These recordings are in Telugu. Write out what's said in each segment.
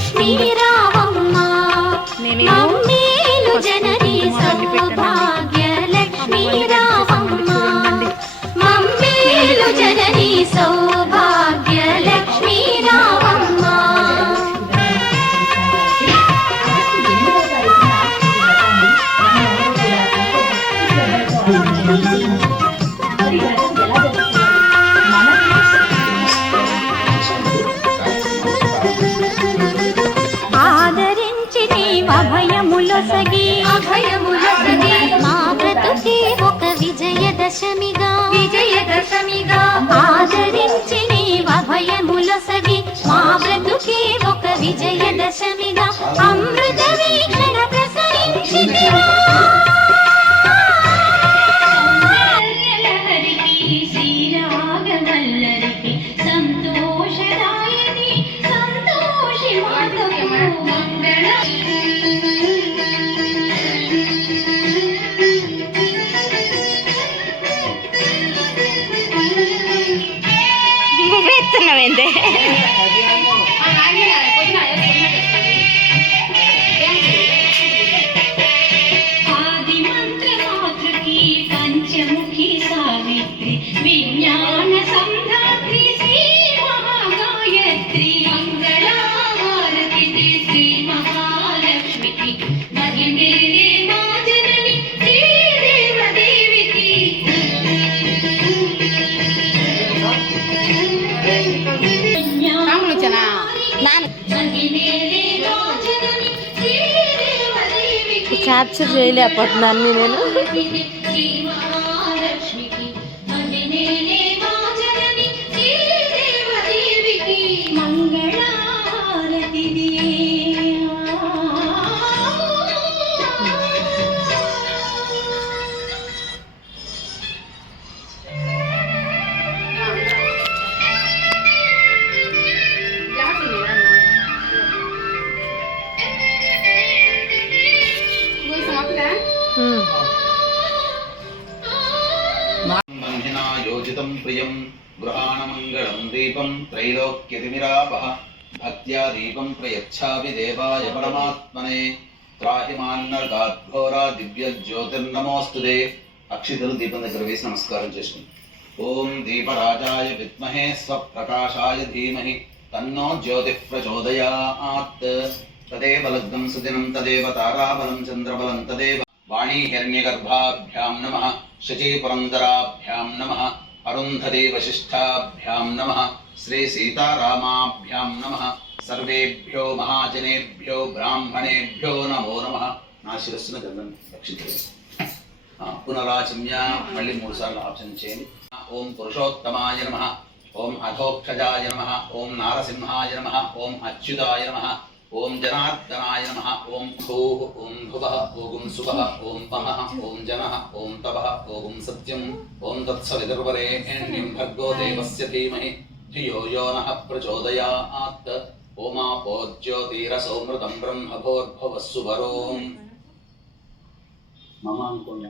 లక్ష్మీ రావమ్మ మమ్మేలు జనని సౌభాగ్య లక్ష్మీ రావమ్మ మమ్మేలు జనని సౌభాగ్య లక్ష్మీ రావమ్మ అభయములొసగి మా బ్రతుకే ఒక విజయదశమిగా ఆదరించి అభయములొసగి మా బ్రతుకే ఒక విజయదశమిగా అమృత వీక్షణ ప్రసరించితివా శ్రీరాగవల్లరికి సంతోషదాయని సంతోషి మాతకు మంగళ నువ్వేస్తున్నావేంటే ఆది మంత్ర మాతృకి పంచముఖి సావిత్రి విజ్ఞాన సంధాత్రి శ్రీ మహాగాయత్రి మంగళహారతి శ్రీ మహాలక్ష్మికి మహిమేరే మా జనని శ్రీదేవదేవికి క్యాప్చర్ చేయలేకపోతున్నాను నేను योजितं प्रियं गृहाणमङ्गलं दीपं त्रैलोक्यतिमिरापः भक्त्या दीपं प्रयच्छामि देवाय परमात्मने त्राहि मान्नर्गाद्घोरा दिव्यज्योतिर्नमोऽस्तुते अक्षितలు దీపం దగ్గర వేసి నమస్కారం చేసుకోండి. ఓం దీపరాజాయ విద్మహే స్వప్రకాశాయ ధీమహి తన్నో జ్యోతిః ప్రచోదయాత్ తదేవ లగ్నం సుదినం తదేవ తారాబలం చంద్రబలం తదేవ వాణీ హిరణ్యగర్భాభ్యాం నమః శచీపురందరాభ్యాం నమః అరుంధతి వశిష్ఠాభ్యాం నమః శ్రీ సీతారామాభ్యాం నమః సర్వేభ్యో మహాజనేభ్యో బ్రాహ్మణేభ్యో నమో నమః. నా శిరస్సున గంధం రక్షించండి. పునరాచమ్య మళ్ళీ 3 సార్లు ఆచరణ చేయండి. ఓం పురుషోత్తమాయ నమః, ఓం అధోక్షజాయ నమః, ఓం నారసింహాయ నమః, ఓం అచ్యుతాయ నమః, ఓం జనార్దనాయ నమః, ఓం భూః, ఓం భువః, ఓం సువః, ఓం మహః, ఓం జనః, ఓం తపః, ఓం సత్యం, ఓం తత్సవితుర్వరేణ్యం భర్గో దేవస్య ధీమహి ధియో యో నః ప్రచోదయాత్. ఓమాపో జ్యోతిరసౌమృతం బ్రహ్మభోర్భువస్సు వరోం. మమ అనుకోండి.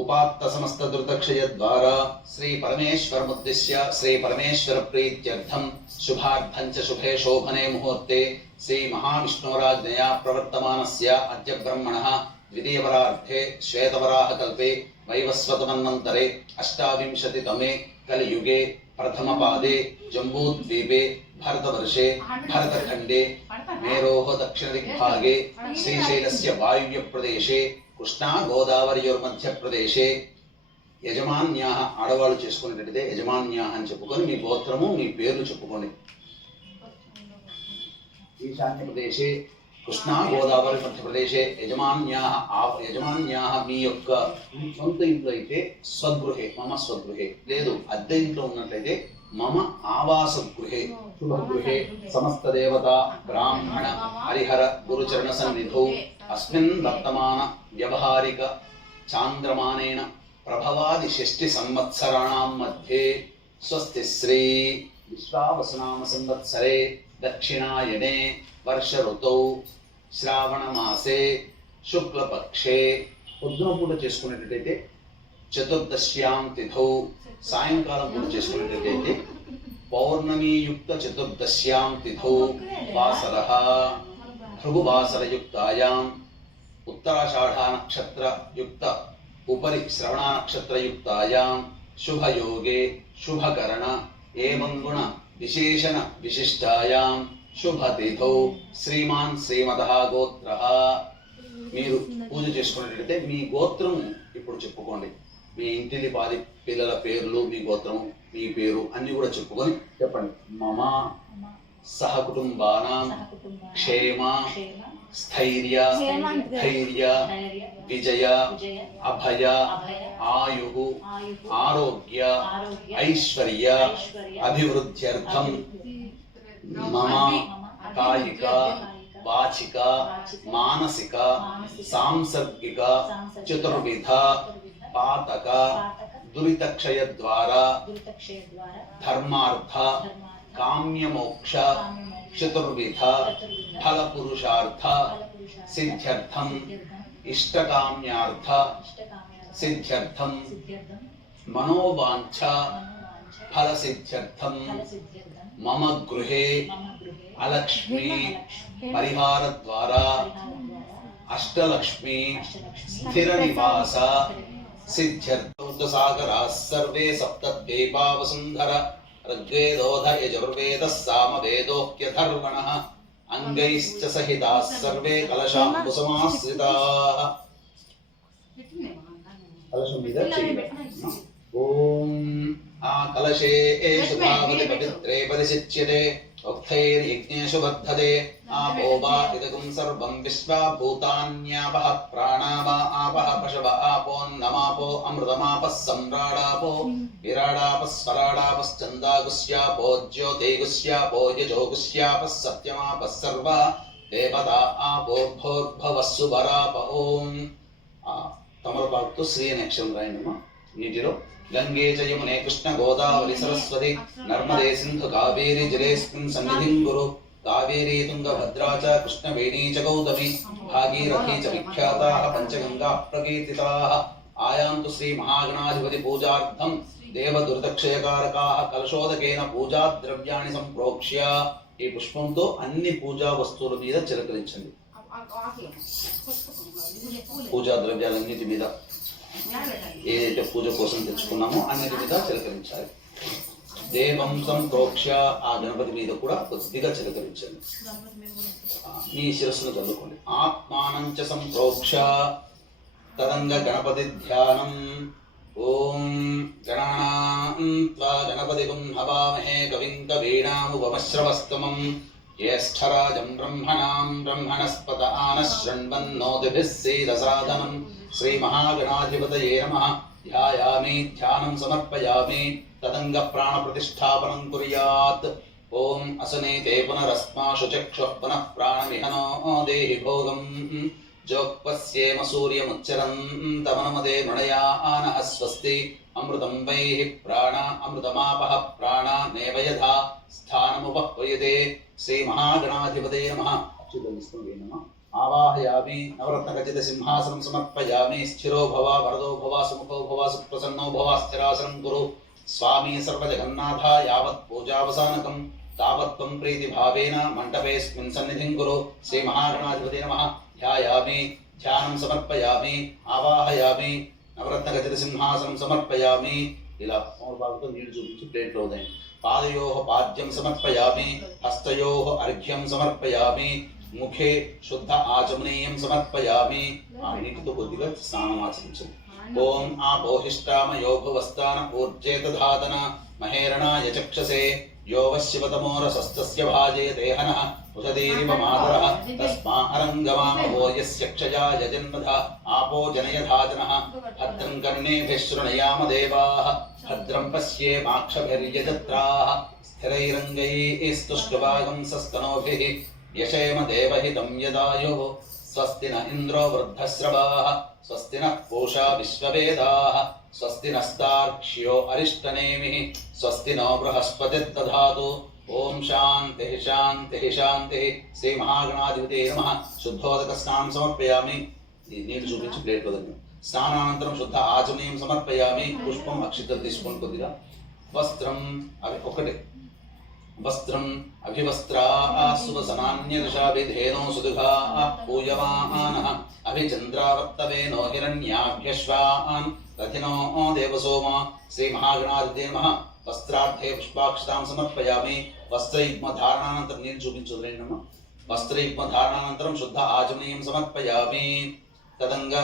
ఉపాత్త సమస్త దుర్దక్షయ ద్వారా శ్రీ పరమేశ్వరముద్దిశ్య శ్రీ పరమేశ్వర ప్రీత్యర్థం శుభార్థం చ శుభే శోభనే ముహూర్తే శ్రీ మహావిష్ణోరాజ్ఞయా ప్రవర్తమానస్య అద్య బ్రహ్మణః ద్వితీయవరార్థే శ్వేతవరాహ కల్పే వైవస్వతమన్వంతరే అష్టావింశతితమే కలియుగే ప్రథమపాదే జంబూద్వీపే భరతవర్షే భరతఖండే మేరోః దక్షిణదిగ్భాగే శ్రీశైలస్య వాయువ్య ప్రదేశే కృష్ణా గోదావరియోర్మధ్య ప్రదేశే యజమాన్యాః ఆడవాళ్ళు చేసుకునేటట్టే యజమాన్యాః అని చెప్పుకొని మీ గోత్రము మీ పేర్లు చెప్పుకోండి. ఈశాన్య ప్రదేశే కృష్ణా గోదావరి మధ్యప్రదేశే యజమాన్యాః మీ యొక్క సొంత ఇంట్లో అయితే స్వగృహే మమ స్వగృహే, లేదు అద్దె ఇంట్లో ఉన్నట్లయితే మమ ఆవాస గృహే శుభగృహే సమస్త దేవతా బ్రాహ్మణ హరిహర గురుచరణ సన్నిధౌ అస్మిన్ వర్తమాన వ్యవహారిక చాంద్రమానేన ప్రభవాది షష్ఠి సంవత్సరాణాం మధ్యే స్వస్తి శ్రీ విశ్వావసునామ సంవత్సరే దక్షిణాయనే వర్ష ఋతౌ శ్రావణ మాసే శుక్లపక్షే పొద్దున పూట చేసుకునేటట్టయితే చతుర్దశ్యాం తిథౌ సాయంకాలం పూట చేసుకునేటట్టయితే పౌర్ణమీయుక్త చతుర్దశ్యాం తిథౌ వాసరః భృగువాసరయుక్తాయాం ఉత్తరాషాఢ నక్షత్ర యుక్త ఉపరి శ్రవణ నక్షత్రయుక్తాయాం శుభయోగే శుభకరణ ఏవం గుణ విశేషణ విశిష్టాయాం శుభతిథౌ శ్రీమాన్ శ్రీమతః గోత్రః. మీరు పూజ చేసుకున్నట్లయితే మీ గోత్రము ఇప్పుడు చెప్పుకోండి. మీ ఇంటిని పాది పిల్లల పేర్లు, మీ గోత్రము, మీ పేరు అన్ని కూడా చెప్పుకొని చెప్పండి. మమ సహకుటుంబానాం క్షేమ స్థైర్య ధైర్య విజయ అభయ ఆయు ఆరోగ్య ఐశ్వర్య అభివృద్ధ్యర్థం మమ కాయిక వాచిక మానసిక సాంసర్గిక చతుర్విధ పాతక దురితక్షయ ద్వారా ధర్మార్థ కామ్యమోక్ష చతుర్విధ ఫలపురుషార్థ సిద్ధ్యర్థం ఇష్టకామ్యార్థ సిద్ధ్యర్థం మనోవాంఛ ఫలసిద్ధ్యర్థం మమ గృహే అలక్ష్మి పరిహార ద్వారా అష్టలక్ష్మి స్థిర నివాస సిద్ధ్యర్థసాగరా సర్వే సప్తద్వీపావసుంధర ఋగ్వేదోధ యజుర్వేదః సామవేదోక్యథర్వణః అంగైశ్చ సహితాః సర్వే కలశాంబుసమాశ్రితాః. కలశం మీద చేయండి. ఓం ఆ కలశే శుభావతి పవిత్రే పరిశిచ్యతే ఉక్తైర్యజ్ఞేషు వర్ధతే ఆపో వా ఇదగం సర్వం విశ్వా భూతాన్యాపః ప్రాణావా ఆపః పశవ ఆపోన్నమాపో అమృతమాపః సమ్రాడాపో విరాడాపః స్వరాడాపశ్చందాగుస్యాపో జ్యోతిగుస్యాపో యజోగుస్యాపః సత్యమాపః సర్వా దేవతా ఆపో భోర్భవః సువరాప. ఓం తమలపాకుతో శ్రీ అనే అక్షరం రాయండమ్మా. నీటిలో గంగే చ యమునే కృష్ణ గోదావరి సరస్వతి నర్మదే సింధు కావేరి జలేస్మిన్ సన్నిధిం కురు. కావేరీ తుంగభద్రా చ కృష్ణవేణీ చ గౌతమి భాగీరథీ చ విఖ్యాతాః పంచగంగా ప్రకీర్తితాః. ఆయాంతు శ్రీ మహాగణాధిపతి పూజార్థం దేవదురితక్షయకారకాః కలశోదకేన పూజా ద్రవ్యాన్ని సంప్రోక్ష్య. ఈ పుష్పంతో అన్ని పూజా వస్తువుల మీద చిలకరించండి. పూజా ద్రవ్యాలన్నిటి మీద ఏదైతే పూజ కోసం తెచ్చుకున్నామో అన్నిటి మీద చిలకరించాలి. దేవం సంప్రోక్ష్య ఆ గణపతి మీద కూడా కొద్దిగా చిలకరించండి. మీ శిరస్సును చల్లుకోండి. ఆత్మానం చ సంప్రోక్ష్య తదంగ గణపతి ధ్యానం. ఓం గణానాం త్వా గణపతిగుం హవామహే కవిం కవీనాముపమశ్రవస్తమం జ్యేష్ఠరాజం బ్రహ్మణాం బ్రహ్మణస్పత ఆనశృణ్వన్నోతిభిः సేదసాదనం. శ్రీ మహాగణాధిపతయే నమః. ధ్యాయామి ధ్యానం సమర్పయామి. తదంగ ప్రాణ ప్రతిష్టాపనం కుర్యాత్. ఓం అసనేతే పునరస్మాషు చక్షుః పునః ప్రాణమిహనో దేహి భోగం. జోక్పస్యేమ సూర్యముచ్చరంతమనమదే మృణయానః స్వస్తి. అమృతం వైః ప్రాణ అమృతమాపః ప్రాణ నేవ యథా స్థానముపహ్వయతే. శ్రీ మహాగణాధిపతయే నమః. నమః. ఆవాహయామి. నవరత్నఖచిత సింహాసనం సమర్పయామి. స్థిరో భవ వరదో భవ సుముఖో భవ సుప్రసన్నో భవ స్థిరాసనం కురు. స్వామి సర్వజగన్నాథ యావత్ పూజావసానకం తావత్వం ప్రీతిభావేన మంటపేస్మిన్ సన్నిధిం కురు. శ్రీ మహాగణాధిపతయే నమః. ధ్యాయామి ధ్యానం సమర్పయామి. ఆవాహయామి. నవరత్నఖచిత సింహాసనం సమర్పయామి. ఇలా భాగంతో నీళ్లు చూపించి ప్లేట్లో ఉదయం. పాదయోః పాద్యం సమర్పయామి. హస్తయోః అర్ఘ్యం సమర్పయామి. ముఖే శుద్ధ ఆచమనీయం సమర్పయామి. ఆ నీటితో కొద్దిగా స్నానం ఆచరించండి. ఓం ఆపోహిష్టామయో భువస్థాన ఊర్జేతధాతన మహేరణాయ చక్షసే యో వశివతమోరసస్తస్య భాజయతే హనః ఉషదీరివ మాతరః తస్మా అరంగమామవో యస్య క్షయాయ జన్మధ ఆపో జనయధాజనః. భద్రం కర్ణేభిः శృణుయామ దేవాः భద్రం పశ్యేమాక్షభిర్యజత్రాः స్థిరైరంగైస్తుష్టువాగం సస్తనోభిः యశేమ దేవహితం యదాయుః. స్వస్తి న ఇంద్రో వృద్ధశ్రవాः స్వస్తి నః పూషా విశ్వవేదాः స్వస్తి నస్తార్క్ష్యో అరిష్టనేమిః స్వస్తి నో బృహస్పతిర్దధాతు. ఓం శాంతి శాంతి శాంతి. శ్రీ మహాగణాధిపతయే నమః. శుద్ధోదక స్నానం సమర్పయామి. ఈ నీళ్లు చూపించి ప్లేట్లో దగ్గర. స్నానానంతరం శుద్ధ ఆచమనీయం సమర్పయామి. పుష్పం అక్షితలు తీసుకోండి కొద్దిగా. వస్త్రం అవి ఒకటే वस्त्रं अभिवस्त्रा सुवसनान्यदशाभिधेनो सुदुघा पूयमानः अभिचन्द्रावर्तवेनो हिरण्याभ्यश्वान् रथिनो देवसोमा श्रीमहागणाधिपते नमः वस्त्रार्थे पुष्पाक्षतां समर्पयामि वस्त्रयुग्मधारणानन्तरं నేను చూపించుదులేనమ్మ वस्त्रयुग्मधारणानन्तरं शुद्ध आचमनीयं समर्पयामि तदंग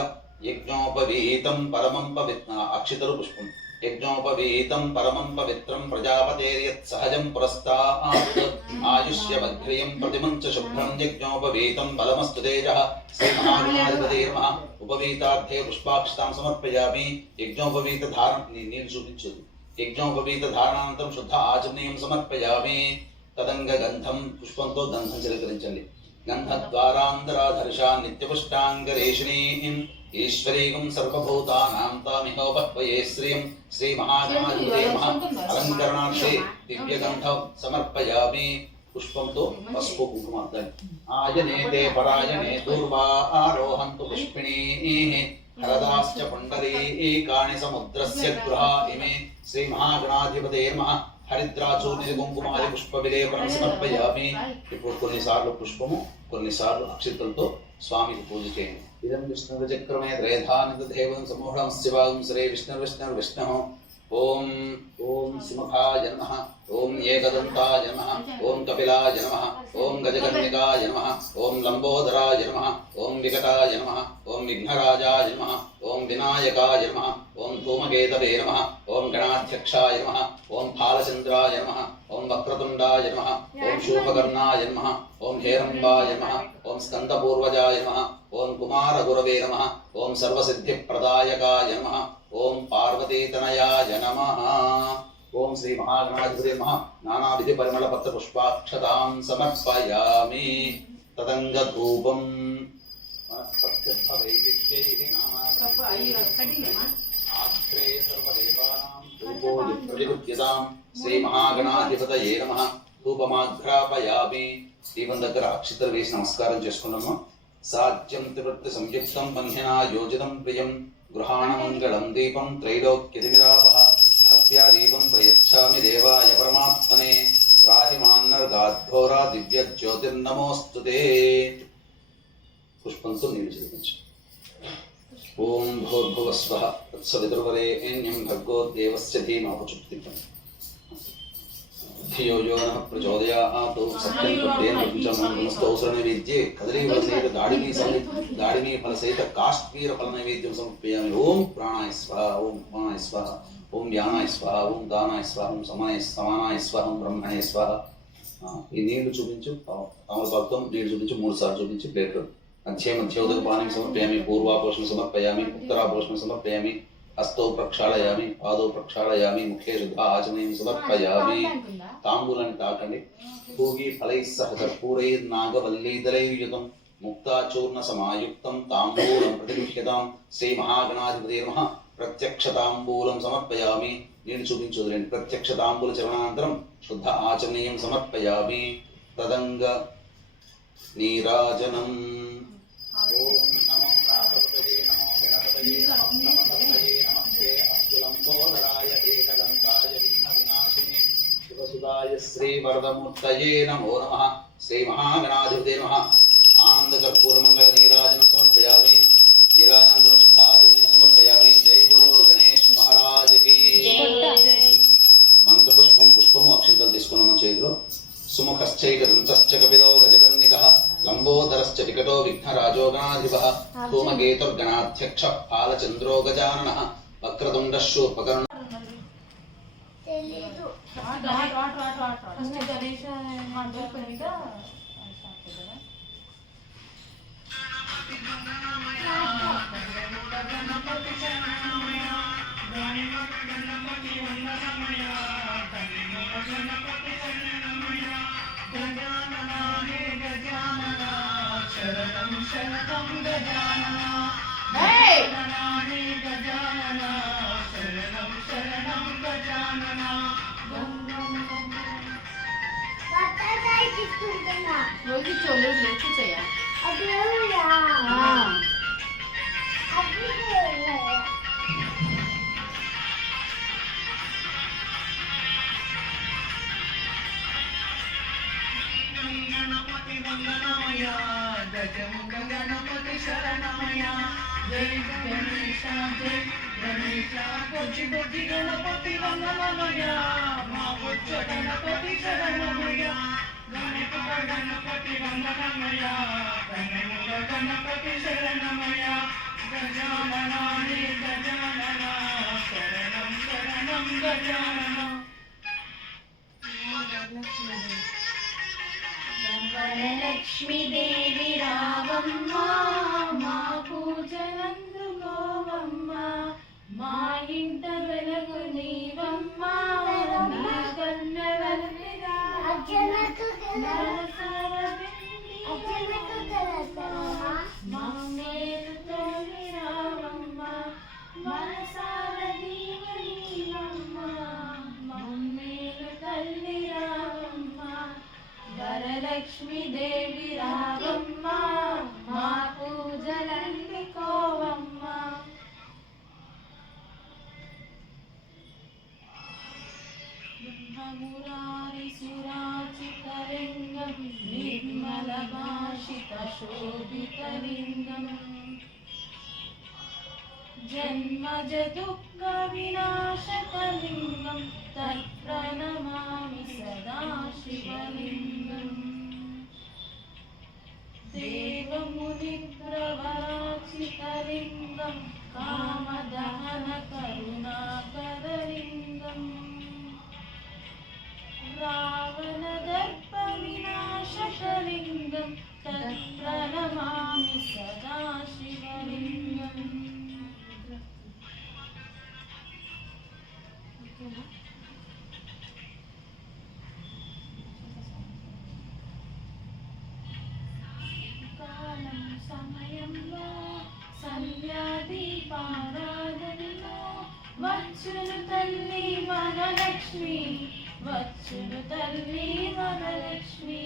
यज्ञोपवीतं परमं पवित्रं अक्षितरु पुष्पं यज्ञोपवीतं परमं पवित्रं प्रजापतेर्यत् सहजं पुरस्तात् आयुष्यमग्र्यं प्रतिमं च शुभ्रं यज्ञोपवीतं बलमस्तु तेजः श्रीमहागणाधिपते नमः उपवीतार्थे पुष्पाक्षतां समर्पयामि यज्ञोपवीत धारण నేను చూపించదు यज्ञोपवीत धारणानन्तरं शुद्ध आचमनीयं समर्पयामि तदंग गंधं पुष्पंतो गंधं चिलकరించండి गंधद्वारान्तराधर्षा नित्यपुष्टाङ्गरेषिणीं ईश्वरीं सर्वभूतानां तामिहोपह्वये श्रियं श्रीमहागणाधिपते नमः अलङ्करणार्थे दिव्यगन्धं समर्पयामि पुष्पंतो पस्पु कुङ्कुमार्धने आयनेते परायणे दूर्वा आरोहन्तु पुष्पिणीः हरदाश्च पुण्डरीकाणि समुद्रस्य गृहा इमे श्रीमहागणाधिपते नमः हरिद्राचूर्णित कुंकुमादि पुष्प विलेपनं समर्पयामि ఇప్పుడు కొన్నిసార్లు పుష్పము కొన్నిసార్లు అక్షింతలతో స్వామికి పూజ చేయండి ఇదం విష్ణు చక్రమే త్రైధానిత దేవం సమూఢం శివాం శ్రీ విష్ణు ఓం ఓం సుముఖాయ నమః ఓం ఏకదంతాయ నమః ఓం కపిలాయ నమః ఓం గజకర్ణికాయ నమః ఓం లంబోదరాయ నమః ఓం వికటాయ నమః ఓం విఘ్నరాజాయ నమః ఓం వినాయకాయ నమః ఓం ధూమకేతవే నమః ఓం గణాధ్యక్షాయ నమః ఓం ఫాలచంద్రాయ నమః ఓం వక్రతుండాయ నమః ఓం శూభకర్ణాయ నమః ఓం హేరంబాయ నమః ఓం స్కందపూర్వజాయ నమః ఓం కుమారగురవే నమః ఓం సర్వసిద్ధిప్రదాయకాయ నమః ఓం పార్వతీతనయాయ నమః ఓం శ్రీ మహాగణాధిపతే నమః నానావిధి పరిమళ పత్ర పుష్పాక్షతాం సమర్పయామి తదంగ ధూపం శ్రీ మహాగణాధిపతయే నమః ధూపమాఘ్రాపయామి దీపం దగ్గర అక్షితలు వేసి నమస్కారం చేసుకున్నాము సాధ్యం త్రివృత్తి సంయుక్తం బంధ్యనా యోజితం ప్రియం గృహాణమంగళం దీపం త్రైలోక్యదివిరాపః భక్త్యా దీపం ప్రయచ్ఛామి దేవాయ పరమాత్మనే రాహిమాన్నర్గాద్ఘోరా దివ్య జ్యోతిర్నమోస్తుతే పుష్పంతో నీళ్ళు చిలికించు ఓం భూర్భువస్వః తత్సవితుర్వరేణ్యం భర్గో దేవస్య ధీమహి ధియో యో నః ప్రచోదయాత్ సత్యం పుత్రేణ నమస్తోసర నైవేద్యే కదలీఫలసహిత దాడిమీ ఫలసహిత కాశ్మీర ఫల నైవేద్యం సమర్పయామి ఓం ప్రాణాయ స్వాహ ఓం అపానాయ స్వాహ ఓం వ్యానాయ స్వాహ ఓం దానాయ స్వాహ ఓం సమానాయ స్వాహ ఓం బ్రహ్మణాయ స్వాహ ఈ నీళ్లు చూపించు తమలపాకుతో నీళ్లు చూపించి 3 సార్లు చూపించి ప్లేట్లో మధ్య మధ్యోదకపానం సమర్పయామి పూర్వాపోషణ సమర్పయామి ఉత్తరాపోషణ సమర్పయామి हस्तौ प्रक्षालयामि पादौ प्रक्षालयामि मुखे शुद्ध आचमनीयं समर्पयामि तांबूलानि ताकंడి भोगी फलैः सह कर्पूरैर्नागवल्लीदलैर्युतं मुक्ताचूर्ण समायुक्तं तांबूलं प्रतिगृह्यतां श्री महागणाधिपते नमः प्रत्यक्ष तांबूलं समर्पयामि నేను చూపించుదులేండి ప్రత్యక్ష తాంబూల చరణానంతరం శుద్ధ ఆచమనీయం సమర్పయామి తదంగ నీరాజనం ఓం నమో ప్రాపతయే నమో గణపతయే నమో నమస్తయే నమస్తే అబ్దులంబోదరాయ ఏకదంతాయ విఘ్న వినాశినే శివసుదాయ శ్రీ వరదమూర్తయే నమో నమః శ్రీ మహాగణాధిపతే నమః ఆనంద కర్పూర మంగళ నీరాజనం సమర్పయామి నీరాజనం శుద్ధ ఆచమనీయం సమర్పయామి జై గురు గణేష్ మహారాజ్ కి మంత్రపుష్పం పుష్పము అక్షింతలు తీసుకున్నాము చేతిలో సుముఖశ్చైకదంతశ్చ కపిలో గజకర్ణికః లంబోదరశ్చ వికటో విఘ్నరాజో గణాధిపః ధూమకేతుర్గణాధ్యక్షः పాలచంద్రో గజాననः వక్రతుండः శూర్పకర్ణः 여기 있죠, 여기 주세요. శరణమయ గజముఖ గణపతి శరణమయ జై గణేశ జై గణేశ కొచ్చి కొచ్చి గణపతి వందనమయ మా వచ్చ గణపతి శరణమయ గణపత గణపతి వందనమయ గణముల గణపతి శరణమయ గజాననాని గజానన శరణం శరణం గజానన వరలక్ష్మి దేవి రావమ్మ మా పూజలందుకోవమ్మ మా ఇంట వెలుగు నీవమ్మ నా కన్న వెలుగురా మా మేలు తల్లి రావమ్మ మనసార దీవనీవమ్మ మా మేలు తల్లి రావమ్మ వరలక్ష్మి దేవి రావమ్మ మా పూజలందుకోవమ్మ బ్రహ్మమురారి సురాచితలింగం నిర్మల భాషిత శోభితలింగం జన్మజ దుఃఖ వినాశకలింగం తత్ప్రణమామి సదా శివలింగం దేవముని ప్రవరాచితలింగం కామదహన కరుణాకరలింగం రావణ దర్ప వినాశకలింగం తత్ప్రణమామి సదా శివలింగం కాలం సమయంలో సంధ్యాదీపారాధనలో వచ్చును తల్లి వరలక్ష్మి వచ్చును తల్లి వరలక్ష్మి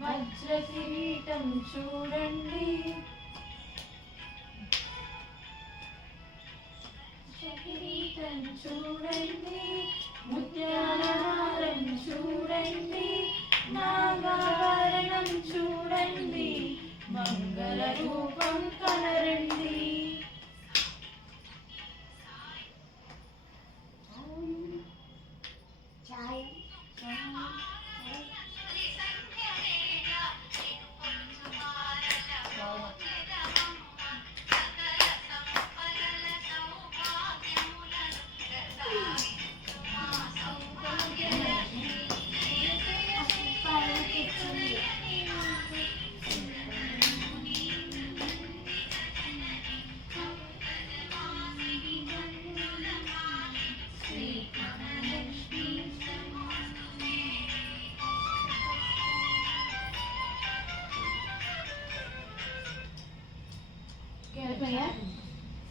వజ్ర కిరీటం చూడండి కిరీటం చూడండి ముత్యాల హారం చూడండి నాగాభరణం చూడండి మంగళ రూపం కనరండి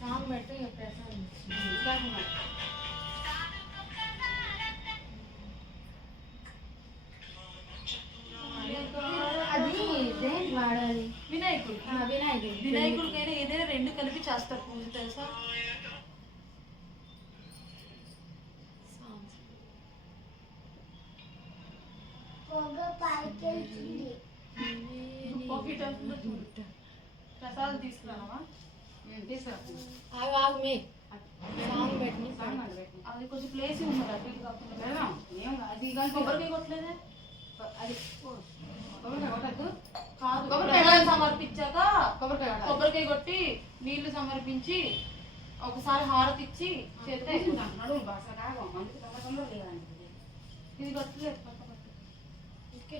సాంగ్ పెడితే ప్రసాదం అది దేని వాడాలి వినాయకుడు వినాయకుడికైనా ఏదైనా రెండు కలిపి చేస్తారు పూజ తెలుసా ప్రసాదం తీసుకురావా అది కొంచెం ప్లేస్ ఉంది అటు ఇటు కాకుండా కొబ్బరికాయ కొట్టలేదే అది కాదు కొబ్బరికాయ సమర్పించాక కొబ్బరికాయ కొట్టి నీళ్లు సమర్పించి ఒకసారి హారతి ఇచ్చి చేస్తే ఇది కొట్టలేదు ఓకే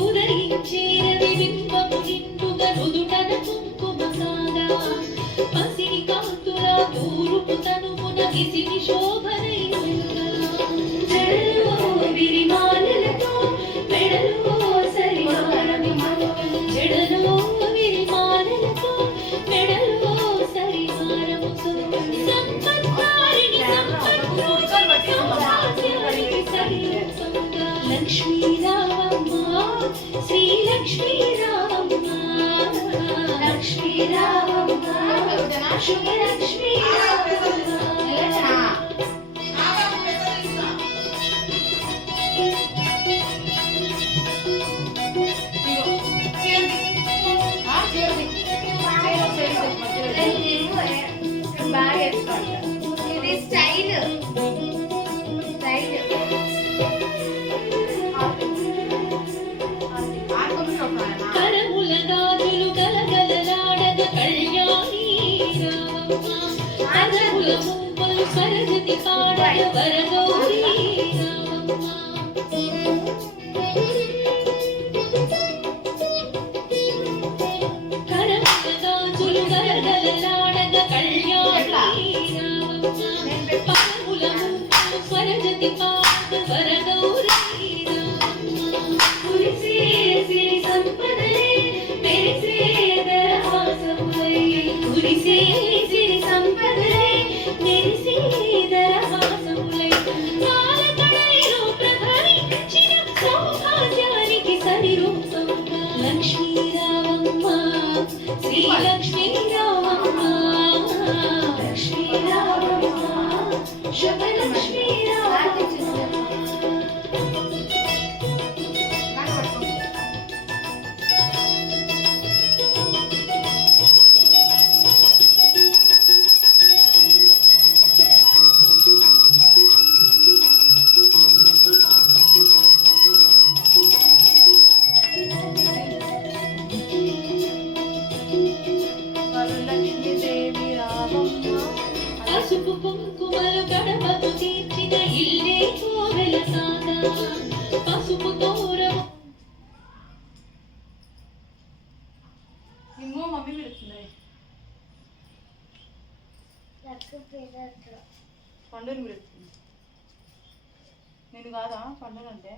ఉదయించేరవి బింబము నిండుగా నుదుటన కుంకుమ సాదా పసిడి కాంతుల తూరుపు తనుమున విసిని శోభనై జడలో విరిమాలలతో మెడలో సరిహారము జడలో విరిమాలలతో మెడలో సరిహారముతో సంపత్కారిణి లక్ష్మీ రామమ్మ శ్రీ లక్ష్మీ రామమ్మ లక్ష్మీ రామమ్మ శుభ లక్ష్మీ రామమ్మ బాగా వేసుకోండి ఇది స్టైల్ స్టైల్ కరముల గాజులు గలగలలాడగ కళ్యాణి రామమ్మ కరముల మువ్వలు సరస్వతి పాడగ వరగౌరీ రామమ్మ కరముల గాజులు గలగలలాడగ కళ్యాణి రామమ్మ కరముల మువ్వలు సరస్వతి పాడగ వరగౌరీ కురిసే సిరి సంపదలే మెరిసే దరహాసములై కురిసే సిరి సంపదలే మెరిసే దరహాసములై కాలకడలిలో ప్రభవించిన సౌభాగ్యానికి సరిరూపంగా లక్ష్మీ రామమ్మ శ్రీ లక్ష్మీ రామమ్మ లక్ష్మీ రామమ్మ శుభ లక్ష్మీ రామమ్మ పసుపు కుంకుమలు గడపకు తీర్చిన ఇల్లే కోవెల సాదా పసుపు తోరము నిమ్మో మమ్మీ పిలుస్తుంది పండుని పిలుస్తుంది నేను కాదా పండుగ అంటే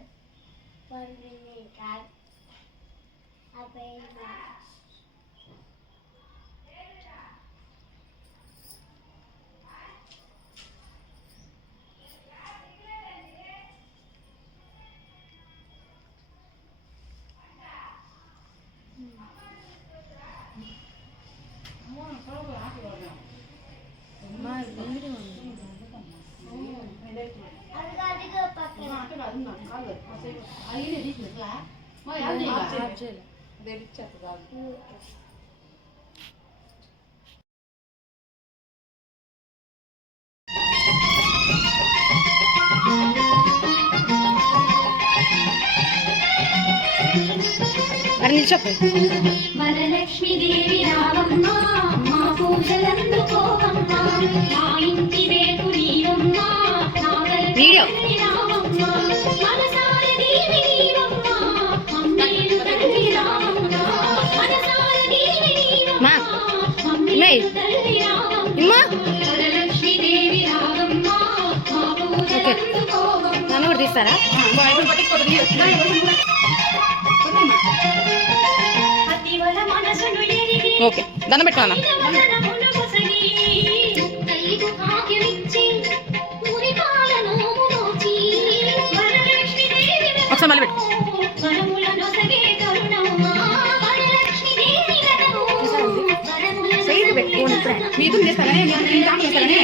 మరి నిల్చోపు వరలక్ష్మీదేవి రావమ్మ మా పూజలందుకోవమ్మ మా ఇంటి రేపు నీవమ్మ వీడియో రావమ్మ మనసార దేవి నీవమ్మ అమ్మేలు తల్లి రావమ్మ మనసార దేవి నీవమ్మ అమ్మేలు తల్లి రావమ్మ వరలక్ష్మీదేవి రావమ్మ మా పూజలందుకోవమ్మ నన్ను కూడా తీస్తారా అతివల మనసును ఎరిగి ఓకే దండం పెట్టుకోనా ఒకసారి మళ్ళీ పెట్టు మీకు చేస్తానే చేస్తానే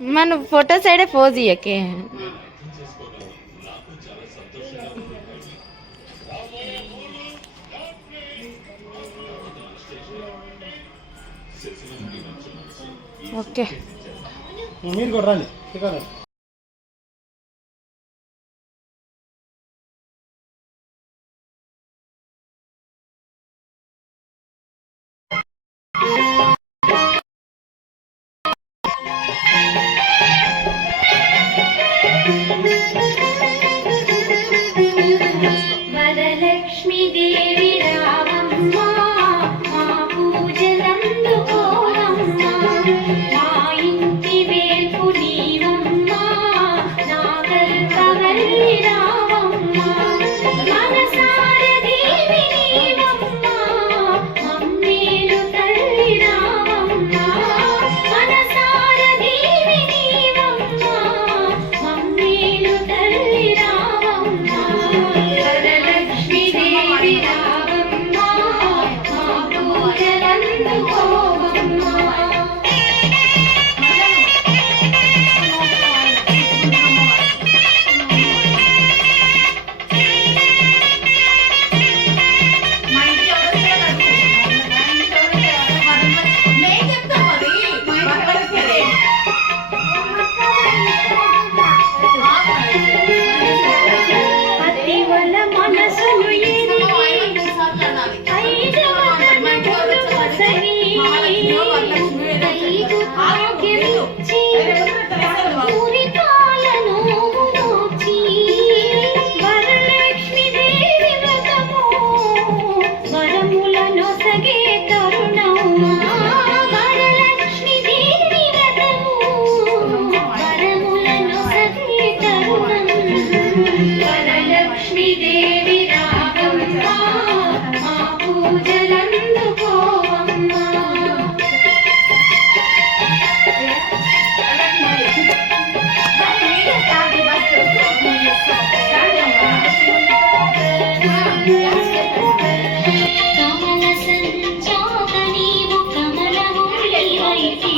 మన ఫోటో సైడే పోజ్ ఇయ్యకే ఓకే మీరు కూడా రండి ఇక్కడ వరలక్ష్మి దేవి రావమ్మ మా పూజలందుకోవమ్మ మా ఇంటి వేల్పు నీవమ్మ నా కల్పవల్లి రావమ్మ మనసార దేవి నీవమ్మ మమ్మేలు తల్లి రావమ్మ మనసార దేవి నీవమ్మ మమ్మేలు తల్లి రావమ్మ వరలక్ష్మి దేవి రావమ్మ మా పూజలందుకోవమ్మ మా ఇంటికి ఎవరు వచ్చారు? నేను చెప్తా మరి. మా ఇంటికి ఎవరు వచ్చారు? పతి వల్ల మనసును ఎరిగి వరలక్ష్మి దేవి వ్రతము వరములను సగే తరుణము వరలక్ష్మి దేవి వ్రతము వరములను సగే తరుణము వరలక్ష్మి దేవి రావమ్మ మా పూజలందుకోవమ్మ కమల సంజాత నీవు కమలము నీవైతే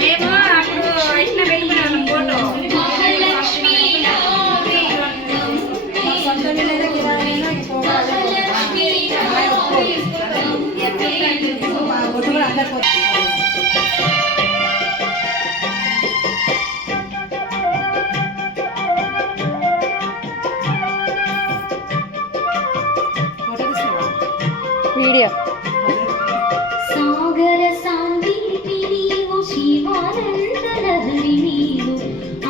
మేము అప్పుడు ఇట్లా వెళ్ళిపోయినాం ఫోటో. మహాలక్ష్మి రావే మహాలక్ష్మి రావే వీడియో సాగర సాందీపి నీవు శివానంద లహరి నీవు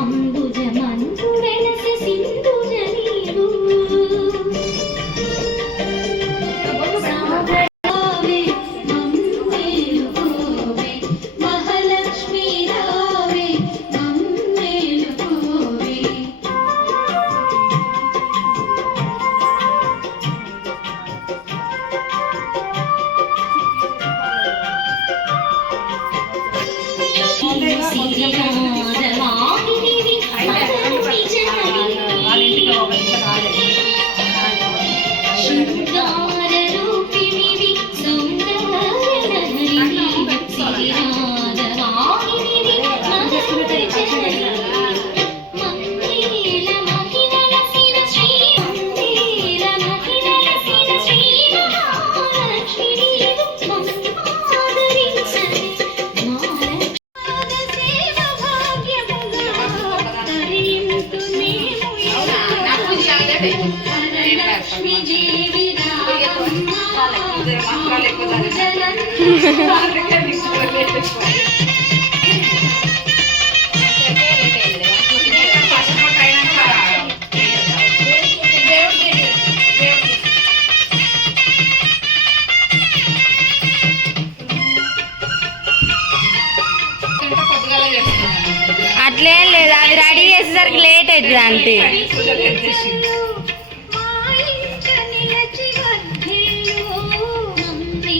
అంబుజ మందు వెలసి సింధుజ నీవు సాగరావే మమ్మేలుకోవే మహాలక్ష్మి రావే మమ్మేలుకోవే సిరినాదవాహినివి అదంతి జనని శృంగార రూపిణివి సౌందర్యలహరిణి సిరినాదవాహినివి అదంతి జనని మందిర మహిళలసిన శ్రీ మందిర మహిళలసిన శ్రీ మహాలక్ష్మి నీవు మమ్మల్ని ఆదరించని వరలక్ష్మి దేవి రావమ్మ అట్లేం లేదు, అది రెడీ చేసేసరికి లేట్ అవుతుంది అంతే. మా ఇంట నిలచి వర్ధిల్లు మమ్మీ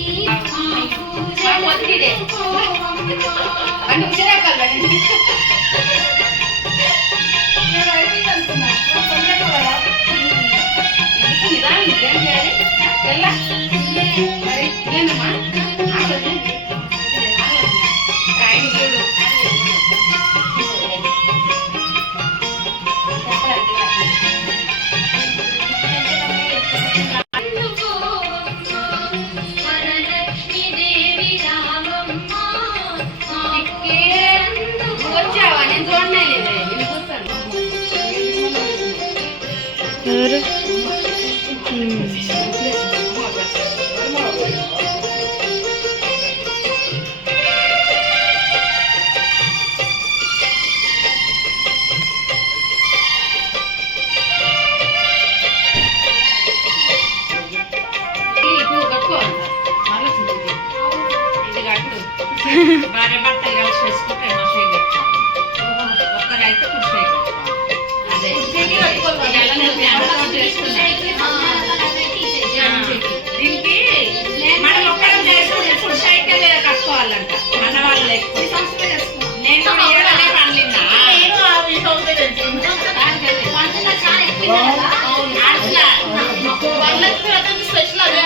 వరలక్ష్మి దేవి రావమ్మ భార్య భర్తలు కలిసి చేసుకుంటే ఎన్నో షేర్ పెట్టుకోవాలి. ఒక్కరైతే కుడి షేర్ పెట్టుకోవాలి. అదే ఇవాళ నేను జ్ఞాపకం చేసుకున్నా. దీనికి మనం ఒక్కరం చేసుకుంటే ఫుడ్ సైకిల్ కట్టుకోవాలంట మన వాళ్ళు ఎక్కువ. నేను కూడా ఇవ్వడమే పండినా స్పెషల్ అదే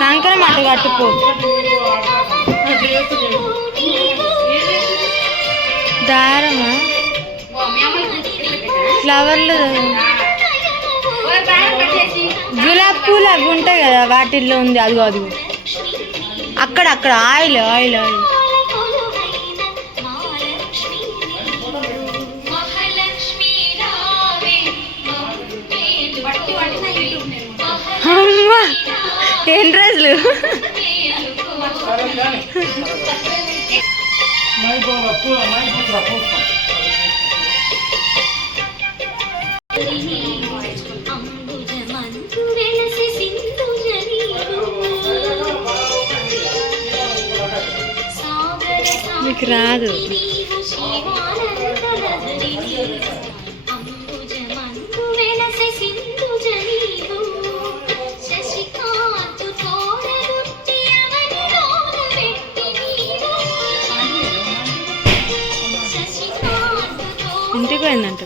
కంకణం అటు కట్టుకో. దారమా ఫ్లవర్లు గులాబ్ పూలు అవి ఉంటాయి కదా వాటిల్లో ఉంది. అదిగో అదిగో అక్కడ అక్కడ ఆయిల్ ఆయిల్ ఆయిల్. అమ్మా ఏం డ్రెస్లు. మీకు రాదు. ఇంటికి పోయిందంట.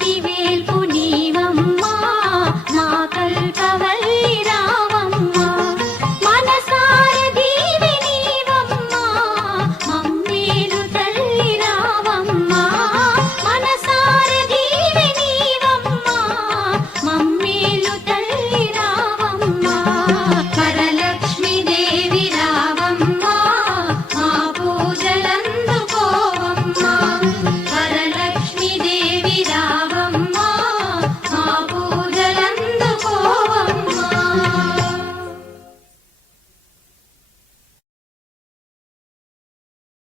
ఇంటివే